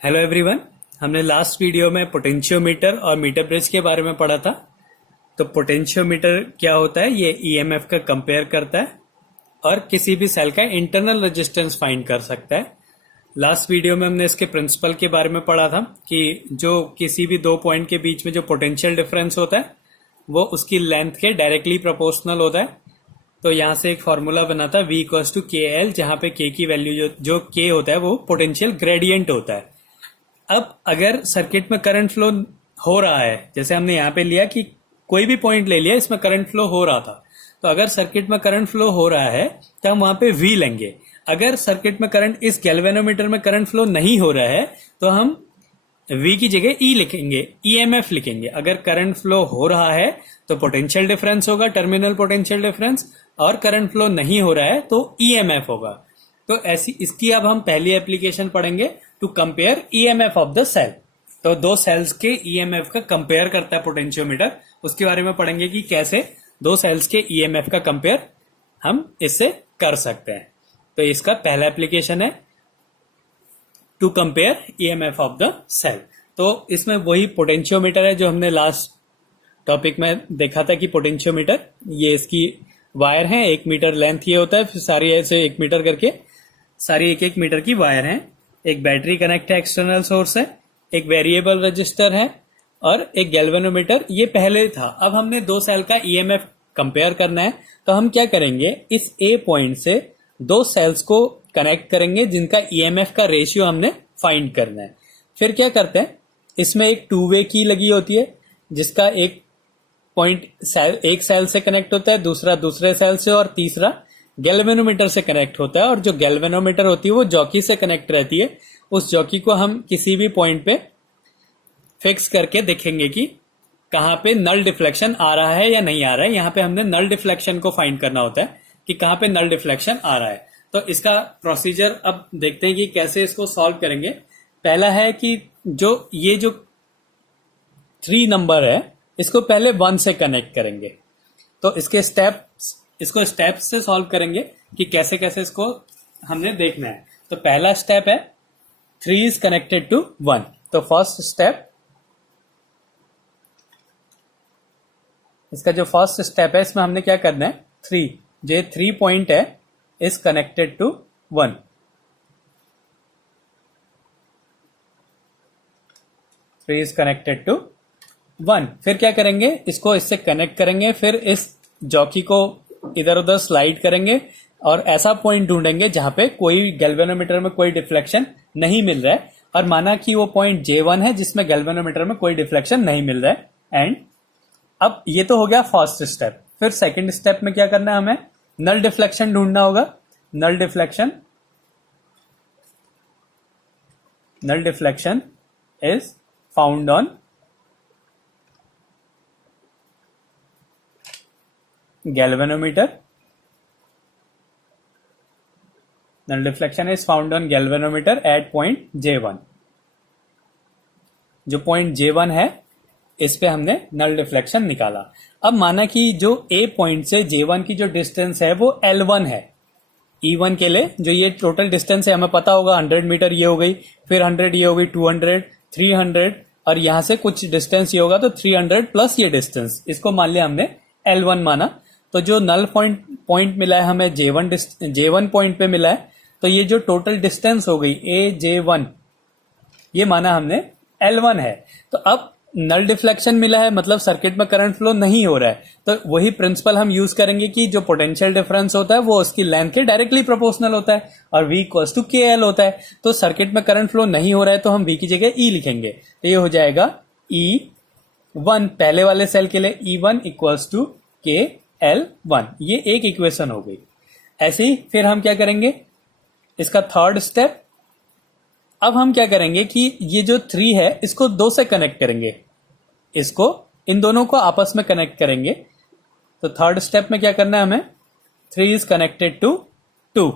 Hello everyone. हमने last video में potentiometer और मीटर ब्रिज के बारे में पढ़ा था। तो पोटेंशियोमीटर क्या होता है, ये ईएमएफ का कंपेयर करता है और किसी भी सेल का इंटरनल रेजिस्टेंस फाइंड कर सकता है। लास्ट वीडियो में हमने इसके प्रिंसिपल के बारे में पढ़ा था कि जो किसी भी दो पॉइंट के बीच में जो पोटेंशियल डिफरेंस होता है वो उसकी लेंथ के डायरेक्टली प्रोपोर्शनल होता है। तो यहाँ से एक फॉर्मूला बना था V इक्वल्स टू के एल, जहाँ पे K की वैल्यू जो K होता है वो पोटेंशियल ग्रेडियंट होता है। अब अगर सर्किट में करंट फ्लो हो रहा है, जैसे हमने यहाँ पे लिया कि कोई भी पॉइंट ले लिया, इसमें करंट फ्लो हो रहा था, तो अगर सर्किट में करंट फ्लो हो रहा है तो हम वहां पे V लेंगे। अगर सर्किट में करंट, इस गैल्वेनोमीटर में करंट फ्लो नहीं हो रहा है तो हम V की जगह E लिखेंगे, EMF लिखेंगे। अगर करंट फ्लो हो रहा है तो पोटेंशियल डिफरेंस होगा, टर्मिनल पोटेंशियल डिफरेंस, और करंट फ्लो नहीं हो रहा है तो EMF होगा। तो ऐसी इसकी अब हम पहली एप्लीकेशन पढ़ेंगे, to compare EMF of the cell. तो दो सेल्स के ईएमएफ का कंपेयर करता है पोटेंशियोमीटर, उसके बारे में पढ़ेंगे कि कैसे दो सेल्स के ईएमएफ का कंपेयर हम इससे कर सकते हैं। तो इसका पहला एप्लीकेशन है to compare EMF of the cell. तो इसमें वही पोटेंशियोमीटर है जो हमने लास्ट टॉपिक में देखा था कि पोटेंशियोमीटर, ये इसकी वायर है, 1 मीटर लेंथ ये होता है, फिर सारी ऐसे 1 मीटर करके सारी 1-1 मीटर की वायर है। एक बैटरी कनेक्ट है, एक्सटर्नल सोर्स है, एक वेरिएबल रजिस्टर है और एक गैल्वेनोमीटर। ये पहले था। अब हमने दो सेल का ईएमएफ कंपेयर करना है, तो हम क्या करेंगे, इस ए पॉइंट से दो सेल्स को कनेक्ट करेंगे जिनका ईएमएफ का रेशियो हमने फाइंड करना है। फिर क्या करते हैं, इसमें एक टू वे की लगी होती है जिसका एक पॉइंट एक सेल से कनेक्ट होता है, दूसरा दूसरे सेल से, और तीसरा गैल्वेनोमीटर से कनेक्ट होता है। और जो गैल्वेनोमीटर होती है वो जॉकी से कनेक्ट रहती है। उस जॉकी को हम किसी भी पॉइंट पे फिक्स करके देखेंगे कि कहाँ पे नल डिफ्लेक्शन आ रहा है या नहीं आ रहा है। यहाँ पे हमने नल डिफ्लेक्शन को फाइंड करना होता है कि कहाँ पे नल डिफ्लेक्शन आ रहा है। तो इसका प्रोसीजर अब देखते हैं कि कैसे इसको सॉल्व करेंगे। पहला है कि ये जो 3 नंबर है इसको पहले 1 से कनेक्ट करेंगे। तो इसको स्टेप्स से सॉल्व करेंगे कि कैसे कैसे इसको हमने देखना है। तो पहला स्टेप है 3 इज कनेक्टेड टू 1। तो फर्स्ट स्टेप, इसका जो फर्स्ट स्टेप है इसमें हमने क्या करना है, 3, जो 3 पॉइंट है is connected to 1। Is connected to 1। फिर क्या करेंगे, इसको इससे कनेक्ट करेंगे, फिर इस जॉकी को इधर उधर स्लाइड करेंगे और ऐसा पॉइंट ढूंढेंगे जहां पे कोई गैल्वेनोमीटर में कोई डिफ्लेक्शन नहीं मिल रहा है, और माना कि वो पॉइंट J1 है जिसमें गैल्वेनोमीटर में कोई डिफ्लेक्शन नहीं मिल रहा है। एंड अब ये तो हो गया फर्स्ट स्टेप। फिर सेकंड स्टेप में क्या करना है, हमें नल डिफ्लेक्शन ढूंढना होगा। Null deflection is found on galvanometer. Null deflection is found on galvanometer at point J1। जो पॉइंट J1 है इस पे हमने नल डिफ्लेक्शन निकाला। अब माना कि जो A पॉइंट से J1 की जो डिस्टेंस है वो L1 है। E1 के लिए जो ये टोटल डिस्टेंस है हमें पता होगा, 100 मीटर ये हो गई, फिर 100 ये हो गई, 200, 300, और यहां से कुछ डिस्टेंस ये होगा, तो 300 प्लस ये डिस्टेंस, इसको मान लिया हमने L1 माना। तो जो नल पॉइंट मिला है हमें J1 पॉइंट पे मिला है, तो ये जो टोटल डिस्टेंस हो गई AJ1, ये माना हमने L1 है। तो अब नल डिफ्लेक्शन मिला है, मतलब सर्किट में करंट फ्लो नहीं हो रहा है, तो वही प्रिंसिपल हम यूज करेंगे कि जो पोटेंशियल डिफरेंस होता है वो उसकी लेंथ के डायरेक्टली प्रोपोर्शनल होता है और V इक्वल्स टू KL होता है। तो सर्किट में करंट फ्लो नहीं हो रहा है तो हम V की जगह E लिखेंगे। तो ये हो जाएगा E1 पहले वाले सेल के लिए, E1 इक्वल्स टू KL1। ये एक इक्वेशन हो गई। ऐसे ही फिर हम क्या करेंगे, इसका थर्ड स्टेप, अब हम क्या करेंगे कि ये जो 3 है इसको 2 से कनेक्ट करेंगे, इसको इन दोनों को आपस में कनेक्ट करेंगे। तो थर्ड स्टेप में क्या करना है हमें, 3 is connected to 2,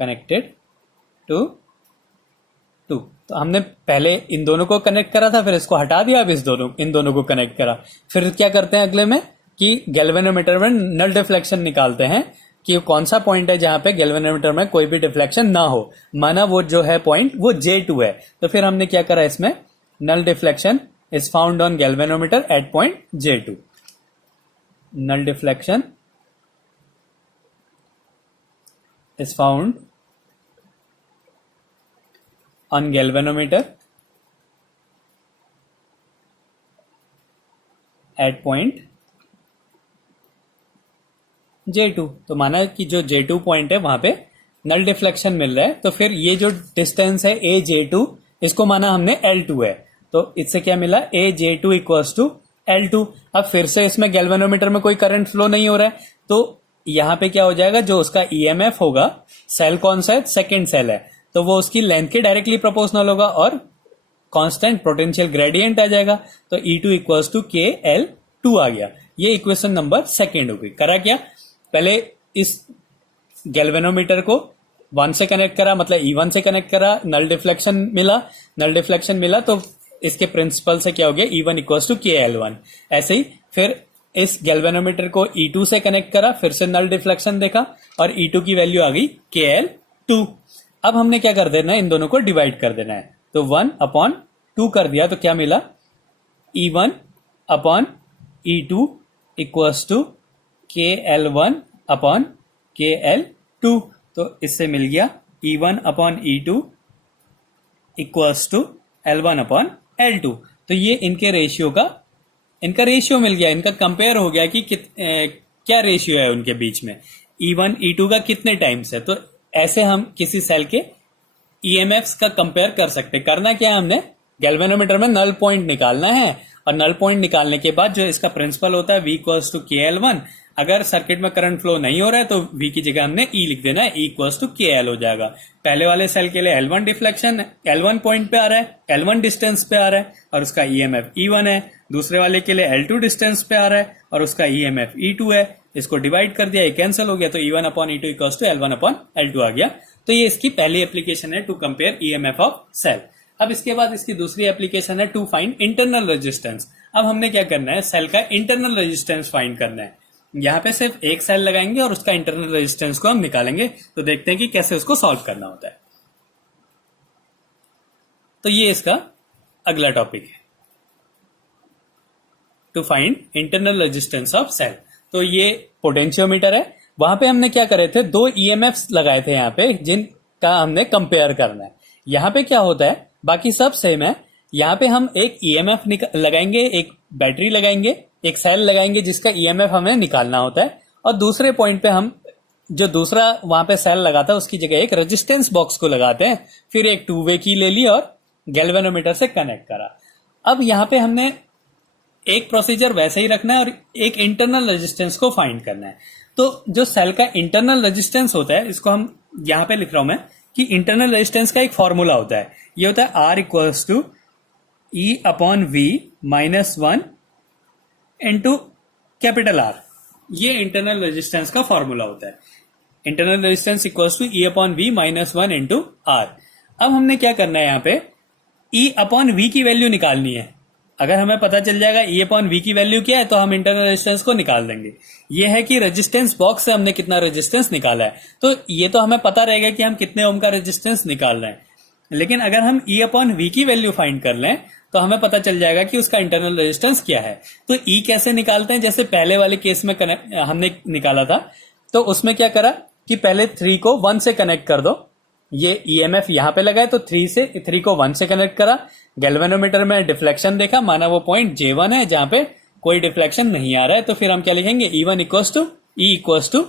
connected to 2। तो हमने पहले इन दोनों को कनेक्ट करा था, फिर इसको हटा दिया, अब इन दोनों को कनेक्ट करा। फिर क्या करते हैं अगले में कि गैल्वेनोमीटर में नल डिफ्लेक्शन निकालते हैं कि कौन सा पॉइंट है जहां पे गैल्वेनोमीटर में कोई भी डिफ्लेक्शन ना हो। माना वो जो है पॉइंट वो J2 है, तो फिर हमने क्या करा इसमें, null deflection is found on galvanometer at point J2। Null deflection is found on galvanometer at point J2। तो माना कि जो J2 पॉइंट है वहां पे नल डिफ्लेक्शन मिल रहा है, तो फिर ये जो डिस्टेंस है AJ2 इसको माना हमने L2 है, तो इससे क्या मिला, AJ2 इक्वल्स टू L2। अब फिर से इसमें गैल्वेनोमीटर में कोई करंट फ्लो नहीं हो रहा है, तो यहां पे क्या हो जाएगा, जो उसका EMF होगा, सेल कौन सा है, सेकेंड सेल है, तो वो उसकी लेंथ के डायरेक्टली प्रोपोर्शनल होगा और कांस्टेंट पोटेंशियल ग्रेडियंट आ जाएगा, तो E2 इक्वल्स टू KL2 आ गया। ये इक्वेशन नंबर सेकेंड हो गई। करा क्या, पहले इस गैल्वेनोमीटर को 1 से कनेक्ट करा, मतलब E1 से कनेक्ट करा, नल डिफ्लेक्शन मिला, तो इसके प्रिंसिपल से क्या हो गया, E1 इक्वल्स टू KL1। ऐसे ही फिर इस गैल्वेनोमीटर को E2 से कनेक्ट करा, फिर से नल डिफ्लेक्शन देखा और E2 की वैल्यू आ गई KL2। अब हमने क्या कर देना है, इन दोनों को डिवाइड कर देना है, तो 1/2 कर दिया, तो क्या मिला, E1 upon E2 equals to KL1 upon KL2। तो इससे मिल गया E1 upon E2 equals to L1 upon L2। तो ये इनके रेशियो का, इनका रेशियो मिल गया, इनका कंपेयर हो गया कि क्या रेशियो है उनके बीच में, E1 E2 का कितने टाइम्स है। तो ऐसे हम किसी सेल के EMFs का कंपेयर कर सकते। करना क्या है, हमने गैल्वेनोमीटर में नल पॉइंट निकालना है, और नल पॉइंट निकालने के बाद जो इसका प्रिंसिपल होता है V इक्वल्स टू KL1, अगर सर्किट में करंट फ्लो नहीं हो रहा है तो V की जगह हमने E लिख देना है, E इक्वल्स टू KL हो जाएगा। पहले वाले सेल के लिए L1 डिफ्लेक्शन, L1 पॉइंट पे आ रहा है, L1 डिस्टेंस पे आ रहा है और उसका EMF E1 है। दूसरे वाले के लिए L2 डिस्टेंस पे आ रहा है और उसका EMF E2 है। इसको डिवाइड कर दिया, ये कैंसिल हो गया, तो E1 upon E2 equals to L1 upon L2 आ गया। तो ये इसकी पहली एप्लीकेशन है, to compare EMF of cell. अब इसके बाद इसकी दूसरी एप्लीकेशन है टू फाइंड इंटरनल रेजिस्टेंस। अब हमने क्या करना है, सेल का इंटरनल रेजिस्टेंस फाइंड करना है। यहाँ पे सिर्फ एक सेल लगाएंगे और उसका इंटरनल रेजिस्टेंस को हम निकालेंगे, तो देखते हैं कि कैसे उसको सॉल्व करना होता है। तो ये इसका अगला टॉपिक है, to find internal resistance of cell. तो ये पोटेंशियोमीटर है, वहां पे हमने क्या करे थे, 2 EMFs लगाए थे यहाँ पे, जिनका हमने कंपेयर करना है। यहाँ पे क्या होता है, बाकी सब सेम है, यहाँ पे हम एक EMF लगाएंगे, एक बैटरी लगाएंगे, एक सेल लगाएंगे जिसका EMF हमें निकालना होता है, और दूसरे पॉइंट पे हम जो दूसरा वहां पे सेल लगाता है उसकी जगह एक रेजिस्टेंस बॉक्स को लगाते हैं, फिर एक 2 वे की ले ली और गैल्वेनोमीटर से कनेक्ट करा। अब यहाँ पे हमने एक प्रोसीजर वैसे ही रखना है और एक इंटरनल रेजिस्टेंस को फाइंड करना है। तो जो सेल का इंटरनल रेजिस्टेंस होता है, इसको हम यहां पे लिख रहा हूं मैं कि इंटरनल रेजिस्टेंस का एक फॉर्मूला होता है, ये होता है R equals to E upon V minus 1 into capital R। ये इंटरनल रेजिस्टेंस का फॉर्मूला होता है, internal resistance equals to E upon V minus 1 into R। अब हमने क्या करना है, यहाँ पे E अपॉन V की वैल्यू निकालनी है। अगर हमें पता चल जाएगा E अपॉन V की वैल्यू क्या है, तो हम इंटरनल रेजिस्टेंस को निकाल देंगे। ये है कि रेजिस्टेंस बॉक्स से हमने कितना रेजिस्टेंस निकाला है, तो ये तो हमें पता रहेगा कि हम कितने ओम का रेजिस्टेंस निकाल रहे हैं। लेकिन अगर हम E अपॉन V की वैल्यू फाइंड कर लें तो हमें पता चल जाएगा कि उसका इंटरनल रेजिस्टेंस क्या है। तो E कैसे निकालते हैं, जैसे पहले वाले केस में हमने निकाला था, तो उसमें क्या करा कि पहले 3 को 1 से कनेक्ट कर दो, ये EMF यहां पे लगाए, तो 3 को 1 से कनेक्ट करा, गैल्वेनोमीटर में डिफ्लेक्शन देखा, माना वो पॉइंट J1 है जहां पे कोई डिफ्लेक्शन नहीं आ रहा है, तो फिर हम क्या लिखेंगे, E1 equals to E equals to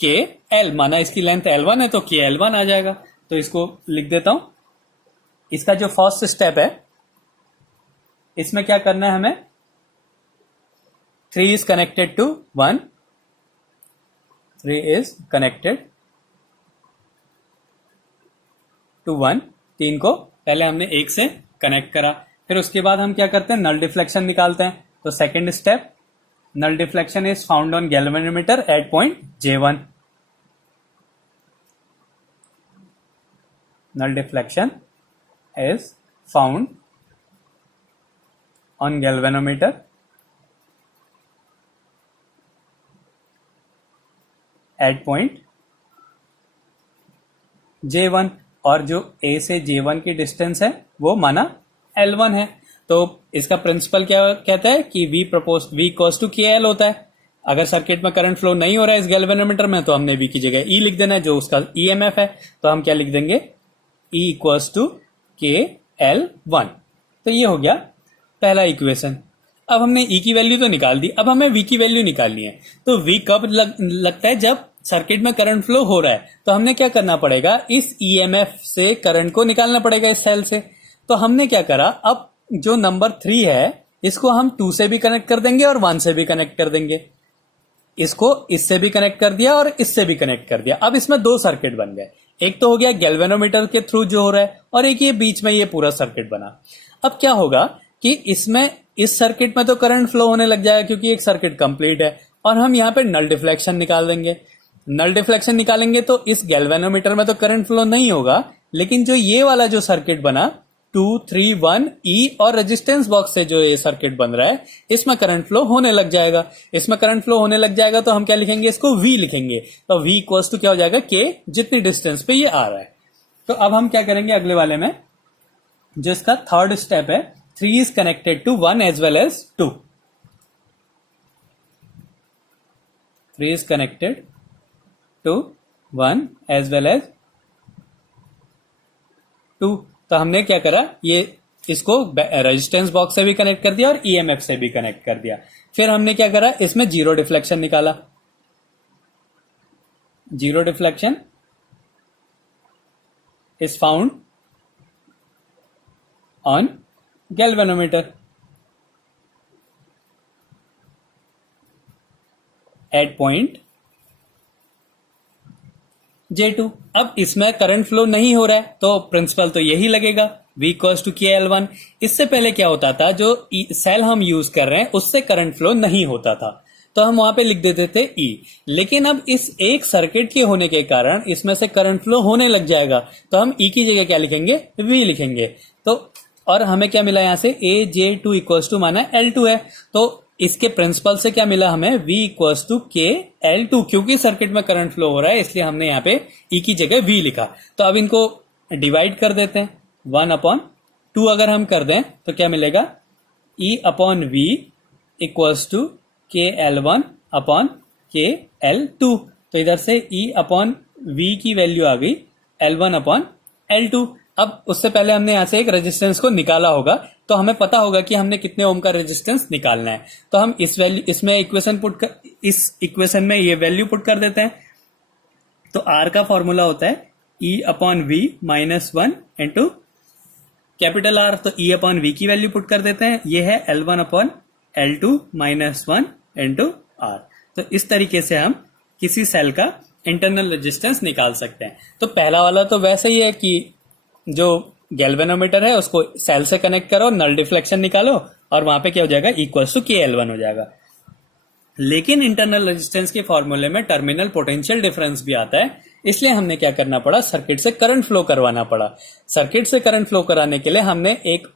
KL, माना इसकी लेंथ L1 है तो KL1 आ जाएगा। तो इसको लिख देता हूं। इसका जो फर्स्ट स्टेप है, इसमें क्या करना है हमें, 3 is connected to 1, 3 is connected to 1, 3 को पहले हमने 1 से कनेक्ट करा, फिर उसके बाद हम क्या करते हैं, नल डिफ्लेक्शन निकालते हैं। तो second step, null deflection is found on galvanometer at point J1। null deflection is found on galvanometer at point J1, और जो A से J1 की डिस्टेंस है वो माना L1 है। तो इसका प्रिंसिपल क्या कहता है कि V इक्वल्स टू KL होता है। अगर सर्किट में करंट फ्लो नहीं हो रहा है इस गैल्वेनोमीटर में तो हमने V की जगह E लिख देना है, जो उसका EMF है। तो हम क्या लिख देंगे, E इक्वल्स टू KL1। तो ये हो गया पहला इक्वेशन। अब हमने E की वैल्यू तो निकाल दी, अब हमें V की वैल्यू निकालनी है। तो V कब लगता है, जब सर्किट में करंट फ्लो हो रहा है। तो हमने क्या करना पड़ेगा, इस EMF से करंट को निकालना पड़ेगा इस सेल से। तो हमने क्या करा, अब जो नंबर 3 है इसको हम 2 से भी कनेक्ट कर देंगे और 1 से भी कनेक्ट कर देंगे। इसको इससे भी कनेक्ट कर दिया और इससे भी कनेक्ट कर दिया। अब इसमें 2 सर्किट बन गए, एक तो हो गया गैल्वेनोमीटर के थ्रू जो हो रहा है, और एक ये बीच में ये पूरा सर्किट बना। अब क्या होगा कि इसमें इस सर्किट में तो करंट फ्लो होने लग जाएगा क्योंकि एक सर्किट कंप्लीट है, और हम यहाँ पे नल डिफ्लेक्शन निकाल देंगे। नल डिफ्लेक्शन निकालेंगे तो इस गैल्वेनोमीटर में तो करंट फ्लो नहीं होगा, लेकिन जो ये वाला जो सर्किट बना 2, 3, 1 E और रेजिस्टेंस बॉक्स से जो ये सर्किट बन रहा है इसमें करंट फ्लो होने लग जाएगा। इसमें करंट फ्लो होने लग जाएगा तो हम क्या लिखेंगे, इसको V लिखेंगे। तो V इक्वल्स टू क्या हो जाएगा, K, जितनी डिस्टेंस पे ये आ रहा है। तो अब हम क्या करेंगे अगले वाले में, जो इसका थर्ड स्टेप है, 3 is connected to 1 as well as 2। 3 is connected to 1 as well as 2। तो हमने क्या करा, ये इसको रेजिस्टेंस बॉक्स से भी कनेक्ट कर दिया और EMF से भी कनेक्ट कर दिया। फिर हमने क्या करा, इसमें जीरो डिफ्लेक्शन निकाला। Zero deflection is found on galvanometer at point J2। अब इसमें करंट फ्लो नहीं हो रहा है तो प्रिंसिपल तो यही लगेगा, V इक्वल्स टू KL1। इससे पहले क्या होता था, जो सेल हम यूज कर रहे हैं उससे करंट फ्लो नहीं होता था, तो हम वहां पे लिख देते थे E। लेकिन अब इस एक सर्किट के होने के कारण इसमें से करंट फ्लो होने लग जाएगा, तो हम E की जगह क्या लिखेंगे, V लिखेंगे। तो और हमें क्या मिला, यहां से AJ2 इक्वल्स टू माना L2 है। तो इसके प्रिंसिपल से क्या मिला हमें, V इक्वल्स टू KL2। क्योंकि सर्किट में करंट फ्लो हो रहा है इसलिए हमने यहाँ पे E की जगह V लिखा। तो अब इनको डिवाइड कर देते हैं, 1/2 अगर हम कर दें तो क्या मिलेगा, E/V इक्वल्स टू KL1/KL2। तो इधर से E/V की वैल्यू आ गई L1/L2। अब उससे पहले हमने यहां से एक रेजिस्टेंस को निकाला होगा, तो हमें पता होगा कि हमने कितने ओम का रेजिस्टेंस निकालना है। तो हम इस इक्वेशन में ये वैल्यू पुट कर देते हैं। तो R का फॉर्मूला होता है E/V -1 इंटू कैपिटल R। तो E/V की वैल्यू पुट कर देते हैं, ये है L1/L2 -1 इंटू R। तो इस तरीके से हम किसी सेल का इंटरनल रेजिस्टेंस निकाल सकते हैं। तो पहला वाला तो वैसे ही है कि जो गैल्वेनोमीटर है उसको सेल से कनेक्ट करो, नल डिफ्लेक्शन निकालो, और वहां पे क्या हो जाएगा, इक्वल्स टू KL1 हो जाएगा। लेकिन इंटरनल रेजिस्टेंस के फॉर्मूले में टर्मिनल पोटेंशियल डिफरेंस भी आता है, इसलिए हमने क्या करना पड़ा, सर्किट से करंट फ्लो करवाना पड़ा। सर्किट से करंट फ्लो कराने के लिए हमने एक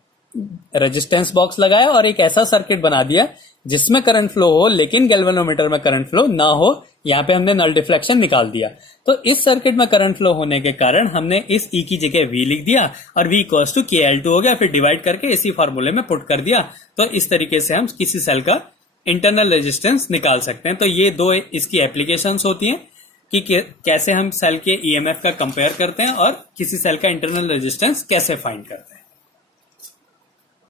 रेजिस्टेंस बॉक्स लगाया और एक ऐसा सर्किट बना दिया जिसमें करंट फ्लो हो लेकिन गैल्वेनोमीटर में करंट फ्लो ना हो। यहाँ पे हमने नल डिफ्लेक्शन निकाल दिया। तो इस सर्किट में करंट फ्लो होने के कारण हमने इस E की जगह V लिख दिया और V इक्वल्स टू KL2 हो गया। फिर डिवाइड करके इसी फॉर्मूले में पुट कर दिया। तो इस तरीके से हम किसी सेल का इंटरनल रेजिस्टेंस निकाल सकते हैं। तो ये दो इसकी एप्लीकेशंस होती हैं कि कैसे हम सेल के EMF का कंपेयर करते हैं और किसी सेल का इंटरनल रेजिस्टेंस कैसे फाइंड करते हैं।